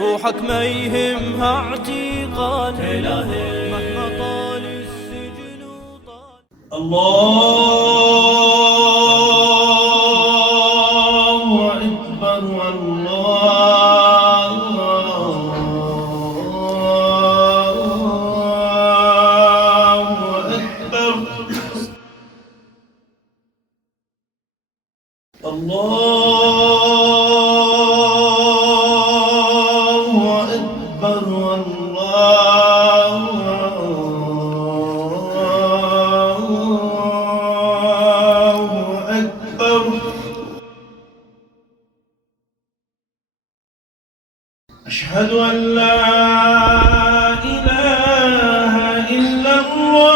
روحك ما يهمها اعتقال إلهي مهما طال السجن وطال. الله أكبر الله أكبر الله أكبر الله أكبر. أشهد أن لا إله إلا الله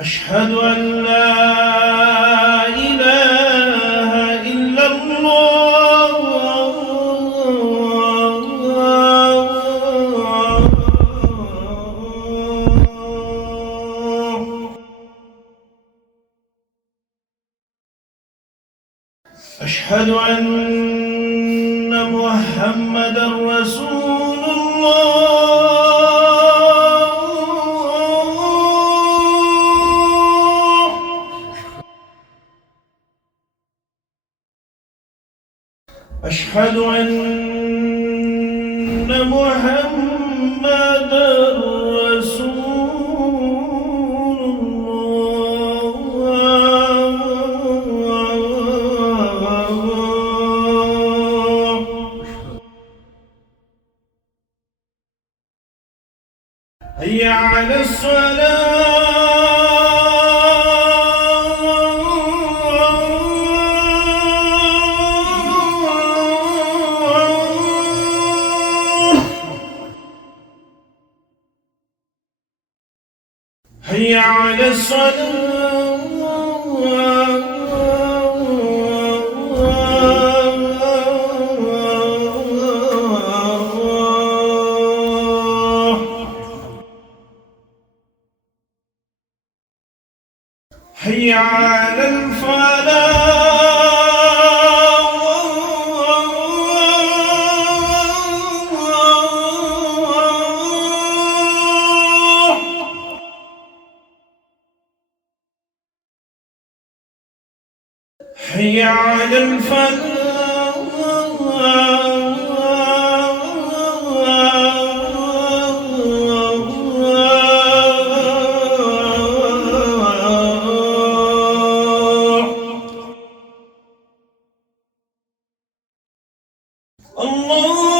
أشهد أن لا إله إلا الله. أشهد أن محمدًا رسول الله. أشهد أن محمدًا رسول الله. هيا على هيا على هيا على هيا على الله.